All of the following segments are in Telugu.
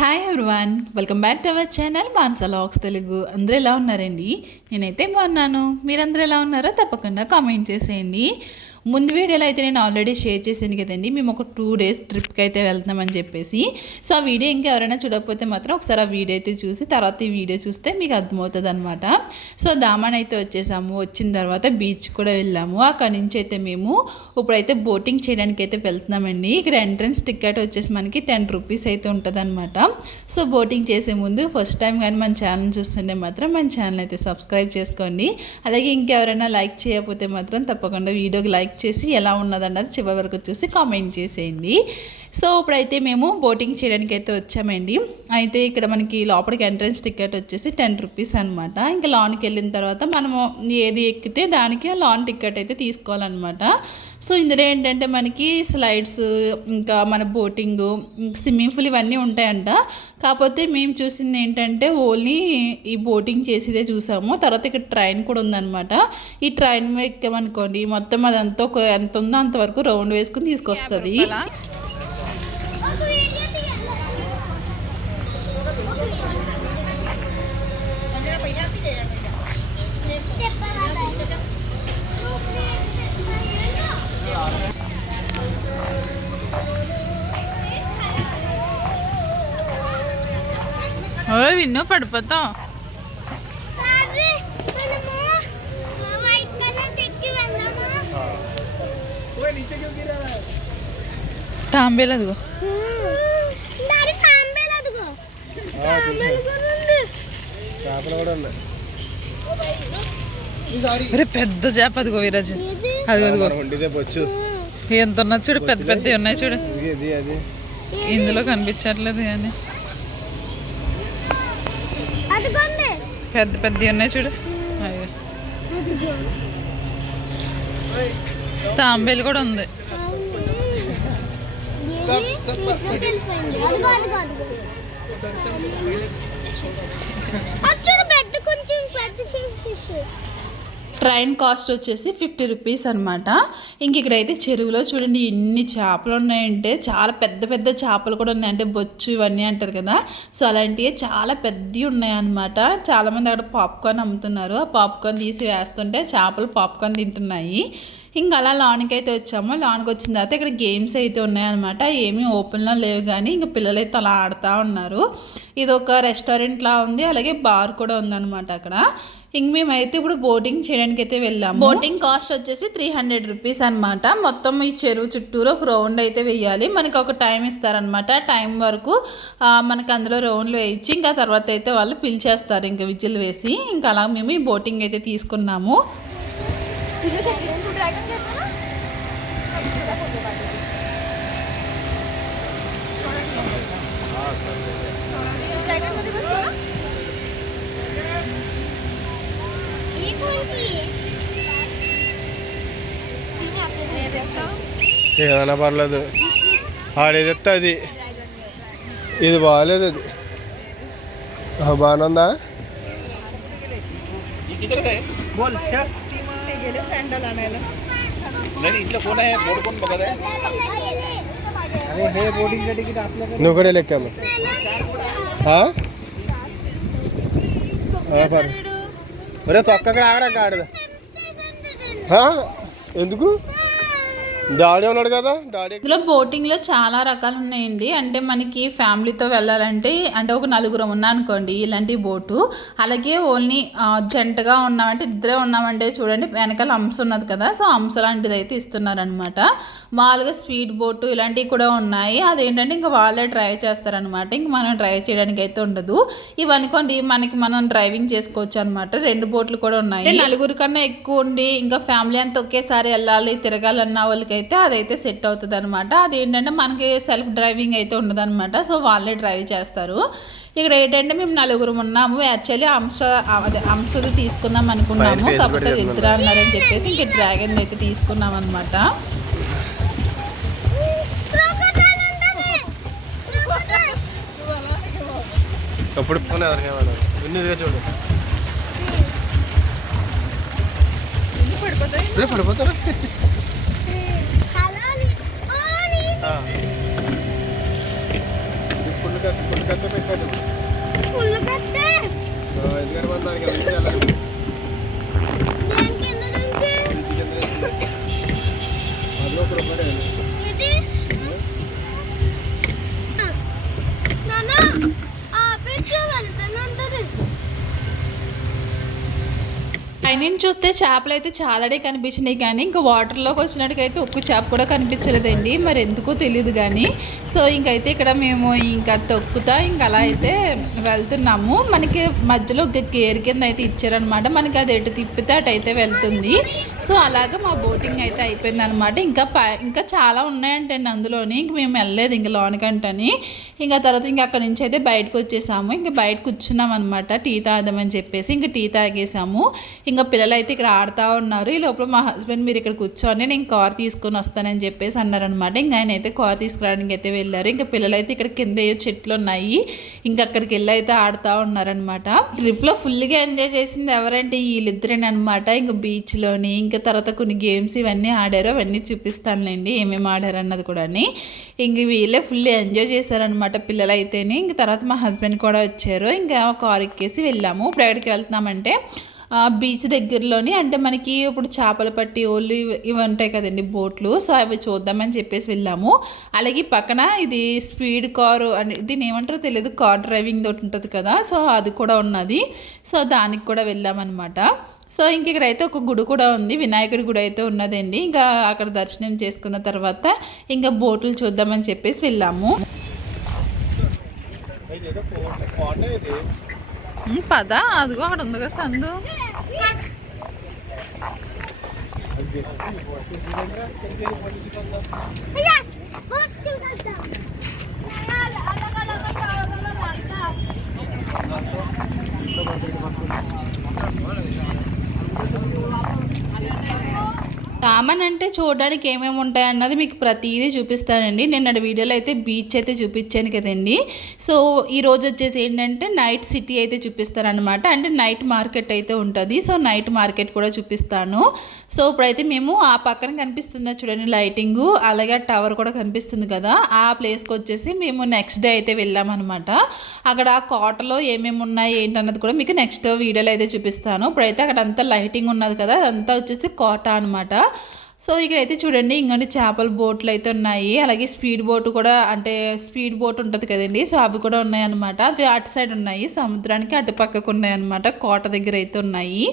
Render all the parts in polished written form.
Hi everyone, welcome back to our channel Manasa vlogs Telugu. అందరూ ఎలా ఉన్నారండి? నేనైతే బాగున్నాను. మీరందరూ ఎలా ఉన్నారో తప్పకుండా కామెంట్ చేసేయండి. ముందు వీడియోలో అయితే నేను ఆల్రెడీ షేర్ చేశాను కదండి, మేము ఒక 2 days ట్రిప్కి అయితే వెళ్తున్నామని చెప్పేసి. సో ఆ వీడియో ఇంకా ఎవరైనా చూడకపోతే మాత్రం ఒకసారి ఆ వీడియో అయితే చూసి తర్వాత ఈ వీడియో చూస్తే మీకు అర్థమవుతుంది అనమాట. సో దామాన్ అయితే వచ్చేసాము. వచ్చిన తర్వాత బీచ్ కూడా వెళ్ళాము. అక్కడి నుంచి అయితే మేము ఇప్పుడైతే బోటింగ్ చేయడానికి అయితే వెళ్తున్నామండి. ఇక్కడ ఎంట్రన్స్ టికెట్ వచ్చేసి మనకి 10 rupees అయితే ఉంటుంది అనమాట. సో బోటింగ్ చేసే ముందు ఫస్ట్ టైం కానీ మన ఛానల్ చూస్తుంటే మాత్రం మన ఛానల్ అయితే సబ్స్క్రైబ్ చేసుకోండి. అలాగే ఇంకెవరైనా లైక్ చేయకపోతే మాత్రం తప్పకుండా వీడియోకి లైక్ చేసి ఎలా ఉన్నదన్నది చివరి వరకు చూసి కామెంట్ చేసేయండి. సో ఇప్పుడైతే మేము బోటింగ్ చేయడానికి అయితే వచ్చామండి. అయితే ఇక్కడ మనకి లోపలికి ఎంట్రన్స్ టికెట్ వచ్చేసి 10 rupees అనమాట. ఇంకా లాన్కి వెళ్ళిన తర్వాత మనము ఏది ఎక్కితే దానికి లాన్ టికెట్ అయితే తీసుకోవాలన్నమాట. సో ఇందులో ఏంటంటే మనకి స్లైడ్స్, ఇంకా మన బోటింగ్, స్విమ్మింగ్ పూల్ ఇవన్నీ ఉంటాయంట. కాకపోతే మేము చూసింది ఏంటంటే ఓన్లీ ఈ బోటింగ్ చేసేదే చూసాము. తర్వాత ఇక్కడ ట్రైన్ కూడా ఉందన్నమాట. ఈ ట్రైన్ ఎక్కామనుకోండి మొత్తం అదంతా ఎంత ఉందో అంతవరకు రౌండ్ వేసుకుని తీసుకొస్తుంది. విన్ను పడిపోతాం. తాంబేలు అదిగో, పెద్ద చేప అదిగో విరాజ్, అదిగో ఎంత ఉన్నా చూడు, పెద్ద పెద్ద ఉన్నాయి చూడు. ఇందులో కనిపించట్లేదు కానీ పెద్ద పెద్ద ఉన్నాయి చూడు. తాంబేలు కూడా ఉంది. ట్రైన్ కాస్ట్ వచ్చేసి 50 rupees అనమాట. ఇంక ఇక్కడైతే చెరువులో చూడండి ఎన్ని చేపలు ఉన్నాయంటే, చాలా పెద్ద పెద్ద చేపలు కూడా ఉన్నాయి. అంటే బొచ్చు ఇవన్నీ అంటారు కదా, సో అలాంటివి చాలా పెద్దవి ఉన్నాయన్నమాట. చాలామంది అక్కడ పాప్కార్న్ అమ్ముతున్నారు. ఆ పాప్కార్న్ తీసి వేస్తుంటే చేపలు పాప్కార్న్ తింటున్నాయి. ఇంకా అలా లాన్కి అయితే వచ్చాము. లాన్కి వచ్చిన తర్వాత ఇక్కడ గేమ్స్ అయితే ఉన్నాయన్నమాట. ఏమీ ఓపెన్లో లేవు కానీ ఇంకా పిల్లలు అయితే అలా ఆడుతూ ఉన్నారు. ఇది ఒక రెస్టారెంట్లా ఉంది, అలాగే బార్ కూడా ఉందన్నమాట అక్కడ. ఇంక మేమైతే ఇప్పుడు బోటింగ్ చేయడానికి అయితే వెళ్ళాము. బోటింగ్ కాస్ట్ వచ్చేసి 300 rupees అనమాట. మొత్తం ఈ చెరువు చుట్టూరు ఒక రౌండ్ అయితే వేయాలి. మనకి ఒక టైం ఇస్తారనమాట. టైం వరకు మనకి అందులో రౌండ్లు వేయించి ఇంకా తర్వాత అయితే వాళ్ళు పిలిచేస్తారు ఇంకా విజిల్ వేసి. ఇంకా అలా మేము ఈ బోటింగ్ అయితే తీసుకున్నాము. ఏదైనా పర్లేదు, ఆడేది ఎత్తా అది, ఇది బాగాలేదు, అది బాగానే ఉందా? నువ్వు కూడా లెక్కమ్మ ఒరే తొక్కగా ఆగరా ఆడదా. ఎందుకు? డాడీ ఉన్నాడు కదా, డాడీ. ఇందులో బోటింగ్లో చాలా రకాలు ఉన్నాయండి. అంటే మనకి ఫ్యామిలీతో వెళ్ళాలంటే, అంటే ఒక 4 ఉన్నానుకోండి ఇలాంటి బోటు. అలాగే ఓన్లీ జంటగా ఉన్నామంటే, ఇద్దరే ఉన్నామంటే చూడండి వెనకాల హంస ఉన్నది కదా, సో హంస లాంటిది అయితే ఇస్తున్నారనమాట. మామూలుగా స్పీడ్ బోటు ఇలాంటివి కూడా ఉన్నాయి. అదేంటంటే ఇంకా వాళ్ళే డ్రైవ్ చేస్తారనమాట. ఇంక మనం డ్రైవ్ చేయడానికి అయితే ఉండదు. ఇవనుకోండి మనం డ్రైవింగ్ చేసుకోవచ్చు అనమాట. 2 బోట్లు కూడా ఉన్నాయి. 4 కన్నా ఎక్కువ ఉండి ఇంకా ఫ్యామిలీ అంతా ఒకేసారి వెళ్ళాలి తిరగాలన్న వాళ్ళకి అయితే అదైతే సెట్ అవుతుంది అనమాట. అదేంటంటే మనకి సెల్ఫ్ డ్రైవింగ్ అయితే ఉండదు అనమాట. సో వాళ్ళే డ్రైవ్ చేస్తారు. ఇక్కడ ఏంటంటే మేము 4 ఉన్నాము. యాక్చువల్లీ హంసది తీసుకుందాం అనుకున్నాము, కాకపోతే ఇద్దరు అన్నారని చెప్పేసి ఇంక డ్రాగన్ అయితే తీసుకున్నాం అనమాట. పడిపోతారా? ఫుల్ కట్ట పెట్టాడు ఫుల్ కట్టే ఎందుకంటే మన దానికి ఎంత వెళ్ళాలి దేని కింద నుంచి అది ఒక రూపాయి ఇది నాన్న ఆ పిచ్చు వెళ్తాను అంటది పైనుంచి చూస్తే చేపలు అయితే చాలానే కనిపించినాయి కానీ ఇంకా వాటర్లోకి వచ్చినట్టుకైతే ఒక్క చేప కూడా కనిపించలేదండి. మరి ఎందుకో తెలియదు కానీ. సో ఇంకైతే ఇక్కడ మేము ఇంకా తొక్కుతా ఇంకా అలా అయితే వెళ్తున్నాము. మనకి మధ్యలో ఒక గేర్ కింద అయితే ఇచ్చారనమాట. మనకి అది ఎటు తిప్పితే అటు అయితే వెళ్తుంది. సో అలాగా మా బోటింగ్ అయితే అయిపోయింది అనమాట. ఇంకా చాలా ఉన్నాయంటండి అందులోని. ఇంక మేము వెళ్ళలేదు ఇంకా లోనికంటని. ఇంకా తర్వాత ఇంకా అక్కడ నుంచి అయితే బయటకు వచ్చేసాము. ఇంకా బయట కూర్చున్నాం అనమాట టీ తాగదామని చెప్పేసి. ఇంకా టీ తాగేసాము. ఇంకా పిల్లలు అయితే ఇక్కడ ఆడుతూ ఉన్నారు. ఈ లోపల మా హస్బెండ్ మీరు ఇక్కడ కూర్చోండి నేను కార్ తీసుకొని వస్తానని చెప్పేసి అన్నారనమాట. ఇంకా ఆయన అయితే కార్ తీసుకురావడానికి అయితే వెళ్ళారు. ఇంకా పిల్లలు అయితే ఇక్కడ కింద ఏ చెట్లు ఉన్నాయి ఇంకా అక్కడికి వెళ్ళి అయితే ఆడుతూ ఉన్నారనమాట. ట్రిప్లో ఫుల్గా ఎంజాయ్ చేసింది ఎవరంటే వీళ్ళిద్దరేనమాట. ఇంకా బీచ్లోని ఇంకా తర్వాత కొన్ని గేమ్స్ ఇవన్నీ ఆడారు. అవన్నీ చూపిస్తానులేండి ఏమేమి ఆడారు అన్నది కూడా. ఇంక వీళ్ళే ఫుల్ ఎంజాయ్ చేశారనమాట పిల్లలు అయితేనే. ఇంక తర్వాత మా హస్బెండ్ కూడా వచ్చారు. ఇంకా కార్ ఎక్కేసి వెళ్ళాము. ఇప్పుడు ఎక్కడికి వెళ్తున్నామంటే బీచ్ దగ్గరలోని అంటే మనకి ఇప్పుడు చేపల పట్టి ఓళ్ళు ఇవి ఉంటాయి కదండి బోట్లు. సో అవి చూద్దామని చెప్పేసి వెళ్ళాము. అలాగే పక్కన ఇది స్పీడ్ కారు అని దీన్ని ఏమంటారో తెలియదు కార్ డ్రైవింగ్ తోటి ఉంటుంది కదా. సో అది కూడా ఉన్నది. సో దానికి కూడా వెళ్ళామన్నమాట. సో ఇంక ఇక్కడైతే ఒక గుడి కూడా ఉంది. వినాయకుడి గుడి అయితే ఉన్నదండి. ఇంకా అక్కడ దర్శనం చేసుకున్న తర్వాత ఇంకా బోట్లు చూద్దామని చెప్పేసి వెళ్ళాము. పద అదిగో అక్కడ ఉంది కదా సందు. కామన్ అంటే చూడడానికి ఏమేమి ఉంటాయి అన్నది మీకు ప్రతిదీ చూపిస్తానండి. నిన్న వీడియోలో అయితే బీచ్ అయితే చూపించాను కదండి. సో ఈరోజు వచ్చేసి ఏంటంటే నైట్ సిటీ అయితే చూపిస్తారనమాట. అంటే నైట్ మార్కెట్ అయితే ఉంటుంది. సో నైట్ మార్కెట్ కూడా చూపిస్తాను. సో ఇప్పుడైతే మేము ఆ పక్కన కనిపిస్తుంది చూడండి లైటింగు, అలాగే టవర్ కూడా కనిపిస్తుంది కదా. ఆ ప్లేస్కి వచ్చేసి మేము నెక్స్ట్ డే అయితే వెళ్ళామన్నమాట. అక్కడ కోటలో ఏమేమి ఉన్నాయి ఏంటన్నది కూడా మీకు నెక్స్ట్ వీడియోలో అయితే చూపిస్తాను. ఇప్పుడైతే అక్కడ అంతా లైటింగ్ ఉన్నది కదా, అదంతా వచ్చేసి కోట అనమాట. సో ఇక్కడైతే చూడండి ఇంకొన్ని చేపల బోట్లు అయితే ఉన్నాయి. అలాగే స్పీడ్ బోట్ కూడా అంటే స్పీడ్ బోట్ ఉంటుంది కదండి. సో అవి కూడా ఉన్నాయన్నమాట. అవి అటు సైడ్ ఉన్నాయి, సముద్రానికి అటు పక్కకు ఉన్నాయన్నమాట. కోట దగ్గర అయితే ఉన్నాయి.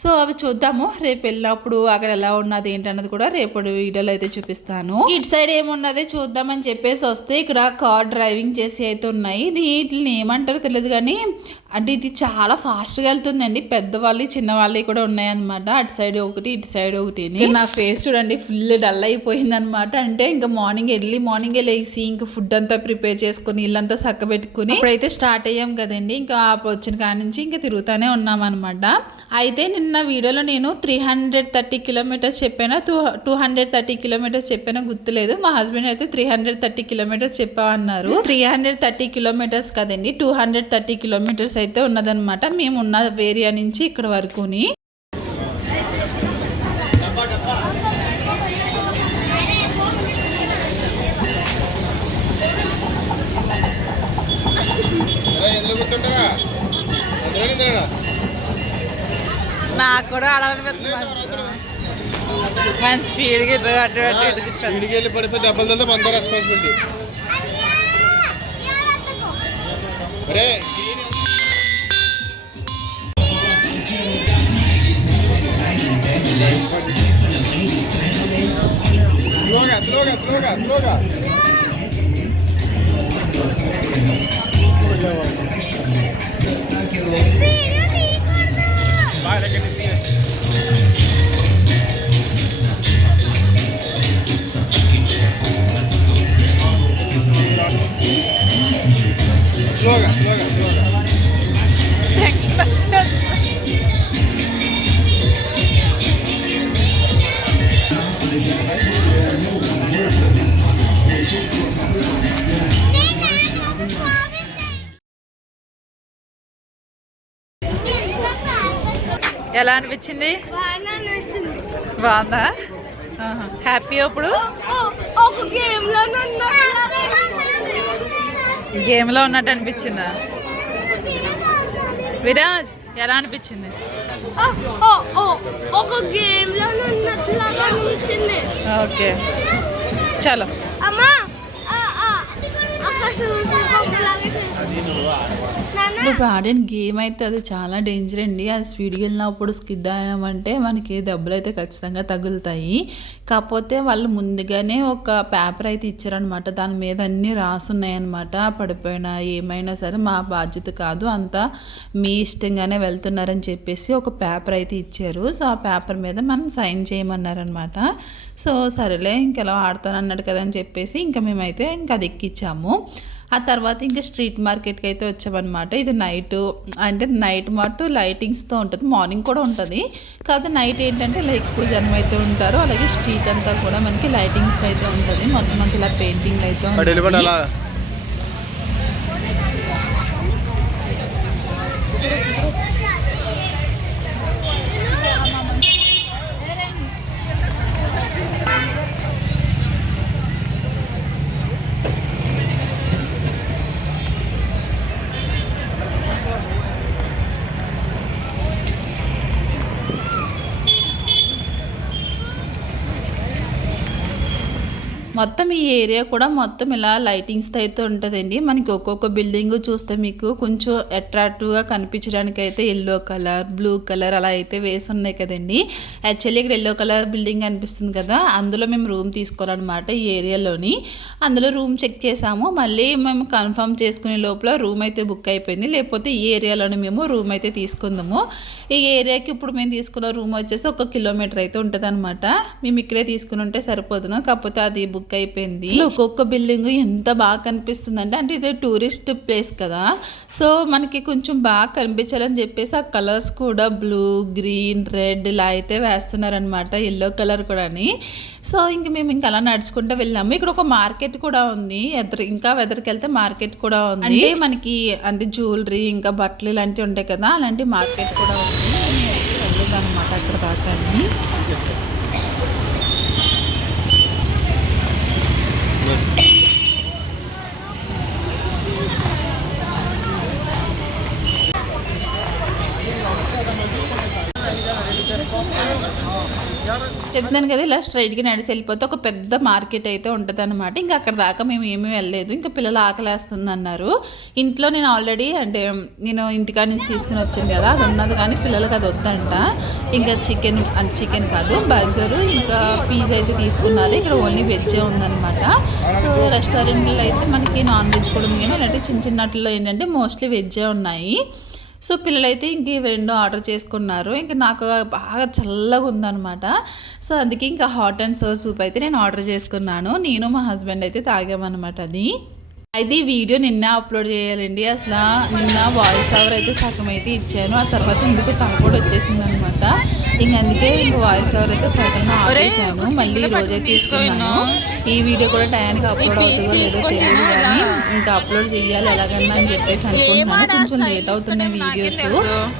సో అవి చూద్దాము రేపు వెళ్ళినప్పుడు అక్కడ ఎలా ఉన్నది ఏంటన్నది కూడా రేపు వీడియోలో అయితే చూపిస్తాను. ఇటు సైడ్ ఏమున్నది చూద్దామని చెప్పేసి వస్తే ఇక్కడ కార్ డ్రైవింగ్ చేసి అయితే ఉన్నాయి. వీటిని ఏమంటారో తెలియదు కానీ అంటే ఇది చాలా ఫాస్ట్గా వెళ్తుందండి. పెద్దవాళ్ళు చిన్నవాళ్ళు కూడా ఉన్నాయన్నమాట. అటు సైడ్ ఒకటి ఇటు సైడ్ ఒకటి. నా ఫేస్ చూడండి ఫుల్ డల్ అయిపోయింది అనమాట. అంటే ఇంకా ఎర్లీ మార్నింగే లేచి ఇంకా ఫుడ్ అంతా ప్రిపేర్ చేసుకుని ఇల్లంతా చక్క పెట్టుకుని ఇప్పుడైతే స్టార్ట్ అయ్యాం కదండి. ఇంకా వచ్చిన కాడి నుంచి ఇంకా తిరుగుతూనే ఉన్నాం అనమాట. అయితే నిన్న వీడియోలో నేను 330 కిలోమీటర్స్ చెప్పాను, 230 కిలోమీటర్స్ చెప్పాను గుర్తులేదు. మా హస్బెండ్ అయితే 330 కిలోమీటర్స్ చెప్పామన్నారు. 330 కిలోమీటర్స్ కదండి 230 కిలోమీటర్స్ అయితే ఉన్నదన్నమాట. మేము ఉన్న ఏరియా నుంచి ఇక్కడ వరకుని. నాకు కూడా అలా మన స్పీడ్గా స్పీడ్కి వెళ్ళి పడిపోయి దెబ్బలు తల్లితే మన రెస్పాన్సిబిలిటీ. స్లోగా స్లోగా స్లోగా స్లోగా స్లోగా స్లోగా ఎలా అనిపించింది? బాగుందా? హ్యాపీ? అప్పుడు ఒక గేమ్ లో గేమ్లో ఉన్నట్టు అనిపించిందా విరాజ్? ఎలా అనిపించింది? ఒక గేమ్ లో ఉన్నట్లాగా అనిపించింది. ఓకే చలో. అమ్మా అక్కడ ఒకలాగా ఇప్పుడు ఆడిన గేమ్ అయితే అది చాలా డేంజర్ అండి. అది స్పీడ్కి వెళ్ళినప్పుడు స్కిడ్ అయ్యామంటే మనకి దెబ్బలు అయితే ఖచ్చితంగా తగులుతాయి. కాకపోతే వాళ్ళు ముందుగానే ఒక పేపర్ అయితే ఇచ్చారనమాట. దాని మీద అన్నీ రాసున్నాయన్నమాట. పడిపోయినా ఏమైనా సరే మా బాధ్యత కాదు, అంతా మీ ఇష్టంగానే వెళ్తున్నారని చెప్పేసి ఒక పేపర్ అయితే ఇచ్చారు. సో ఆ పేపర్ మీద మనం సైన్ చేయమన్నారనమాట. సో సరేలే ఇంకెలా ఆడతాను అన్నాడు కదా అని చెప్పేసి ఇంకా మేమైతే ఇంకా అది ఎక్కించాము. ఆ తర్వాత ఇంకా స్ట్రీట్ మార్కెట్కి అయితే వచ్చామన్నమాట. ఇది నైట్ మాటు లైటింగ్స్తో ఉంటుంది, మార్నింగ్ కూడా ఉంటుంది. కాకపోతే నైట్ ఏంటంటే ఇలా ఎక్కువ జనం అయితే ఉంటారు. అలాగే స్ట్రీట్ అంతా కూడా మనకి లైటింగ్స్ అయితే ఉంటుంది. మొత్తం అంతా ఇలా పెయింటింగ్లు అయితే ఉంటాయి. మొత్తం ఈ ఏరియా కూడా మొత్తం ఇలా లైటింగ్స్తో అయితే ఉంటుందండి. మనకి ఒక్కొక్క బిల్డింగ్ చూస్తే మీకు కొంచెం అట్రాక్టివ్గా కనిపించడానికి అయితే ఎల్లో కలర్, బ్లూ కలర్ అలా అయితే వేసి ఉన్నాయి కదండి. యాక్చువల్లీ ఇక్కడ ఎల్లో కలర్ బిల్డింగ్ అనిపిస్తుంది కదా, అందులో మేము రూమ్ తీసుకోవాలన్నమాట ఈ ఏరియాలోని. అందులో రూమ్ చెక్ చేసాము. మళ్ళీ మేము కన్ఫర్మ్ చేసుకునే లోపల రూమ్ అయితే బుక్ అయిపోయింది. లేకపోతే ఈ ఏరియాలోని మేము రూమ్ అయితే తీసుకుందాము. ఈ ఏరియాకి ఇప్పుడు మేము తీసుకున్న రూమ్ వచ్చేసి 1 కిలోమీటర్ అయితే ఉంటుంది అనమాట. మేము ఇక్కడే తీసుకుని ఉంటే సరిపోదును, కాకపోతే అది బుక్ అయిపోయింది. ఒక్కొక్క బిల్డింగ్ ఎంత బాగా కనిపిస్తుంది అంటే ఇది టూరిస్ట్ ప్లేస్ కదా, సో మనకి కొంచెం బాగా కనిపించాలని చెప్పేసి ఆ కలర్స్ కూడా బ్లూ, గ్రీన్, రెడ్ ఇలా అయితే వేస్తున్నారనమాట, ఎల్లో కలర్ కూడాని. సో మేము ఇంకా అలా నడుచుకుంటూ వెళ్ళాము. ఇక్కడ ఒక మార్కెట్ కూడా ఉంది, ఇంకా వెదర్కి వెళ్తే మార్కెట్ కూడా ఉంది. అంటే మనకి జ్యువెలరీ ఇంకా బట్టలు ఇలాంటివి ఉంటాయి కదా, అలాంటి మార్కెట్ కూడా ఉంది. మేమైతే వెళ్ళలేదు అనమాట అక్కడ దాకా. చెప్తున్నాను కదా, ఇలా స్ట్రైట్గా నడిచి వెళ్ళిపోతే ఒక పెద్ద మార్కెట్ అయితే ఉంటుంది అనమాట. ఇంకా అక్కడ దాకా మేము ఏమీ వెళ్ళలేదు. ఇంకా పిల్లలు ఆకలేస్తుంది అన్నారు. ఇంట్లో నేను ఆల్రెడీ నేను ఇంటికా నుంచి తీసుకుని వచ్చాను కదా, అది ఉన్నది కానీ పిల్లలకి అది వద్దంట. ఇంకా చికెన్ కాదు బర్గరు ఇంకా పిజ్జా అయితే తీసుకున్నారు. ఇక్కడ ఓన్లీ వెజ్జే ఉందన్నమాట. సో రెస్టారెంట్లో అయితే మనకి నాన్ వెజ్ కూడా ఉంది, కానీ ఇలాంటి చిన్నట్లో ఏంటంటే మోస్ట్లీ వెజ్జే ఉన్నాయి. సో పిల్లలైతే ఇంక ఇవి 2 ఆర్డర్ చేసుకున్నారు. ఇంకా నాకు బాగా చల్లగా ఉందన్నమాట. సో అందుకే ఇంకా హాట్ అండ్ సోర్ సూప్ అయితే నేను ఆర్డర్ చేసుకున్నాను. నేను మా హస్బెండ్ అయితే తాగామన్నమాట. అయితే ఈ వీడియో నిన్న అప్లోడ్ చేయాలండి. అసలు నిన్న వాయిస్ ఓవర్ అయితే సగం అయితే ఇచ్చాను. ఆ తర్వాత ఎందుకు తను కూడా వచ్చేసింది అనమాట. అందుకే వాయిస్ ఓవర్ అయితే సగం ఆపేసాను. మళ్ళీ ఈ రోజైతే తీసుకున్నాను. ఈ వీడియో కూడా టయానికి అప్లోడ్ అవుతుందో లేదో తెలియదు, కానీ ఇంకా అప్లోడ్ చేయాలి ఎలాగన్నా అని చెప్పేసి అనుకుంటున్నాను. కొంచెం లేట్ అవుతున్నాయి వీడియోస్.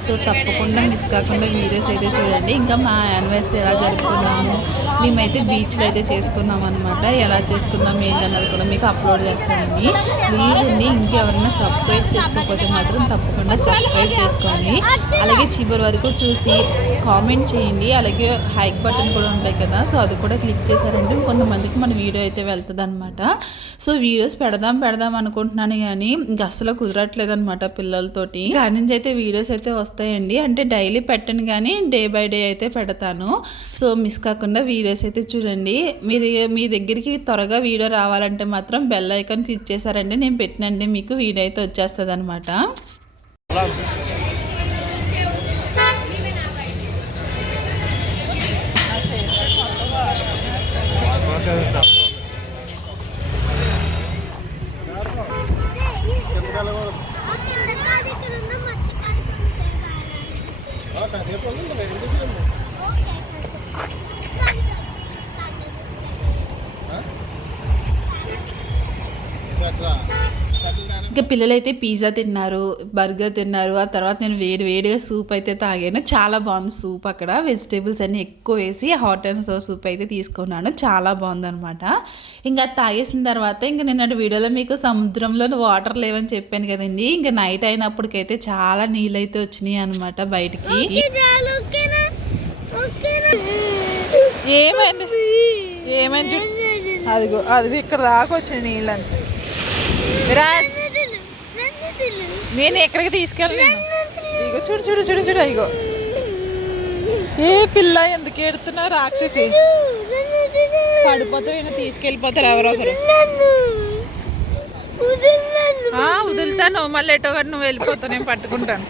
సో తప్పకుండా మిస్ కాకుండా వీడియోస్ అయితే చూడండి. ఇంకా మా యానివర్సరీ ఎలా జరుపుకున్నాము, మేమైతే బీచ్లో అయితే చేసుకున్నాం అనమాట. ఎలా చేసుకున్నాం ఏంటన్నది కూడా మీకు అప్లోడ్ చేస్తానండి. ప్లీజ్ అండి, ఇంకెవరైనా సబ్స్క్రైబ్ చేసుకోకపోతే మాత్రం తప్పకుండా సబ్స్క్రైబ్ చేసుకోండి. అలాగే చివరి వరకు చూసి కామెంట్ చేయండి. అలాగే హైక్ బటన్ కూడా ఉంటాయి కదా, సో అది కూడా క్లిక్ చేశారంటే కొంతమందికి మన వీడియో అయితే వెళ్తుంది అనమాట. సో వీడియోస్ పెడదాం అనుకుంటున్నాను, కానీ ఇంకా అసలు కుదరట్లేదు అనమాట పిల్లలతోటి. దాని నుంచి అయితే వీడియోస్ అయితే వస్తాయండి. అంటే డైలీ పెట్టను, కానీ డే బై డే అయితే పెడతాను. సో మిస్ కాకుండా వీడియోస్ అయితే చూడండి. మీ దగ్గరికి త్వరగా వీడియో రావాలంటే మాత్రం బెల్ ఐకాన్ క్లిక్ చేశారంటే నేను పెట్టినండి మీకు వీడియో అయితే వచ్చేస్తుంది అనమాట. ఇంకా పిల్లలైతే పిజ్జా తిన్నారు, బర్గర్ తిన్నారు. ఆ తర్వాత నేను వేడిగా సూప్ అయితే తాగాను. చాలా బాగుంది సూప్. అక్కడ వెజిటేబుల్స్ అన్నీ ఎక్కువ వేసి హాట్ అండ్ సోర్ సూప్ అయితే తీసుకున్నాను. చాలా బాగుందనమాట. ఇంకా అది తాగేసిన తర్వాత ఇంకా నిన్నటి వీడియోలో మీకు సముద్రంలో వాటర్ లేవని చెప్పాను కదండి. ఇంకా నైట్ అయినప్పటికైతే చాలా నీళ్ళు అయితే వచ్చినాయి అనమాట బయటికి. ఏమైంది ఏమైంది అదిగో అదిగో ఇక్కడ దాకా వచ్చినాయి నీళ్ళు అంతే. నేను ఎక్కడికి తీసుకెళ్ళను. ఇగో చూడు చూడు చూడు చూడు ఇగో. ఏ పిల్ల ఎందుకు ఎడుతున్నావు రాక్షసి? పడిపోతే ఈయన తీసుకెళ్ళిపోతారు ఎవరో ఒకరు. వదులుతాను మళ్ళీ ఎటో కానీ నువ్వు వెళ్ళిపోతావు, నేను పట్టుకుంటాను.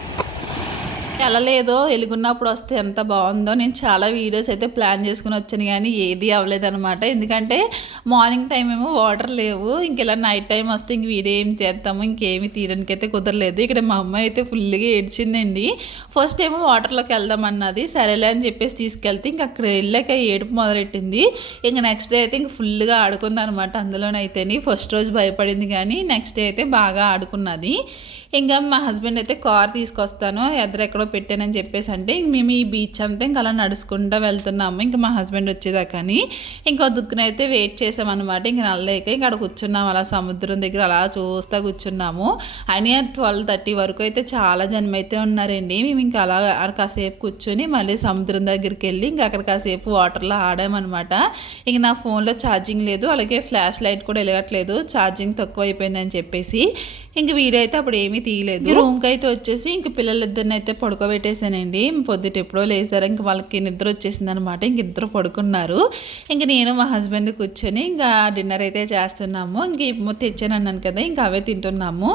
వెళ్ళలేదో వెలుగున్నప్పుడు వస్తే ఎంత బాగుందో. నేను చాలా వీడియోస్ అయితే ప్లాన్ చేసుకుని వచ్చాను కానీ ఏది అవ్వలేదన్నమాట. ఎందుకంటే మార్నింగ్ టైం ఏమో వాటర్ లేవు. ఇలా నైట్ టైం వస్తే ఇంక వీడియో ఏం చేస్తాము, ఇంకేమి తీయడానికి అయితే కుదరలేదు. ఇక్కడ మా అమ్మ అయితే ఫుల్గా ఏడ్చిందండి. ఫస్ట్ ఏమో వాటర్లోకి వెళ్దామన్నది, సరేలే అని చెప్పేసి తీసుకెళ్తే ఇంక అక్కడ వెళ్ళాక ఏడుపు మొదలెట్టింది. ఇంక నెక్స్ట్ డే అయితే ఇంక ఫుల్గా ఆడుకుంది అనమాట. అందులోనైతేని ఫస్ట్ రోజు భయపడింది కానీ నెక్స్ట్ డే అయితే బాగా ఆడుకున్నది. ఇంకా మా హస్బెండ్ అయితే కార్ తీసుకొస్తాను ఎక్కడో పెట్టానని చెప్పేసి అంటే ఇంక మేము ఈ బీచ్ అంతా ఇంకా అలా నడుచుకుంటూ వెళ్తున్నాము. ఇంకా మా హస్బెండ్ వచ్చేదాకని ఇంకా దుక్కునైతే వెయిట్ చేసామన్నమాట. ఇంక నల్లలేక ఇంకా అక్కడ కూర్చున్నాము, అలా సముద్రం దగ్గర అలా చూస్తూ కూర్చున్నాము. అని 12:30 వరకు అయితే చాలా జనం అయితే ఉన్నారండి. మేము ఇంకా అలా కాసేపు కూర్చొని మళ్ళీ సముద్రం దగ్గరికి వెళ్ళి ఇంకా అక్కడ కాసేపు వాటర్లో ఆడామన్నమాట. ఇంక నా ఫోన్లో ఛార్జింగ్ లేదు, అలాగే ఫ్లాష్ లైట్ కూడా వెలగట్లేదు, ఛార్జింగ్ తక్కువ అయిపోయిందని చెప్పేసి ఇంక వీడియో అయితే అప్పుడు ఏమీ తీయలేదు. రూమ్కి అయితే వచ్చేసి ఇంక పిల్లలిద్దరిని అయితే పడుకోబెట్టేసానండి. పొద్దుట ఎప్పుడో లేసారు, ఇంక వాళ్ళకి నిద్ర వచ్చేసింది అనమాట. ఇంక ఇద్దరు పడుకున్నారు. ఇంక నేను మా హస్బెండ్ కూర్చొని ఇంకా డిన్నర్ అయితే చేస్తున్నాము. ఇంక తెచ్చాను అన్నాను కదా, ఇంకా అవే తింటున్నాము.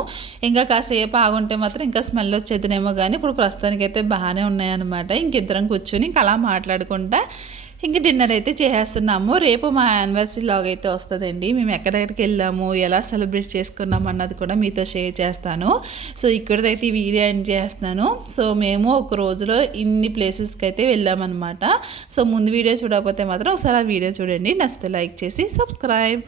ఇంకా కాసేపు ఆగుంటే మాత్రం ఇంకా స్మెల్ వచ్చేదినేమో కానీ ఇప్పుడు ప్రస్తుతానికి అయితే బాగానే ఉన్నాయన్నమాట. ఇంకిద్దరం కూర్చొని ఇంకా అలా మాట్లాడుకుంటా ఇంక డిన్నర్ అయితే చేసేస్తున్నాము. రేపు మా యానివర్సరీ లాగ్ అయితే వస్తుందండి. మేము ఎక్కడెక్కడికి వెళ్ళాము, ఎలా సెలబ్రేట్ చేసుకున్నాము అన్నది కూడా మీతో షేర్ చేస్తాను. సో ఇక్కడైతే ఈ వీడియో ఎండ్ చేస్తున్నాను. సో మేము ఒక రోజులో ఇన్ని ప్లేసెస్కి అయితే వెళ్ళామన్నమాట. సో ముందు వీడియో చూడకపోతే మాత్రం ఒకసారి ఆ వీడియో చూడండి. నచ్చితే లైక్ చేసి సబ్స్క్రైబ్.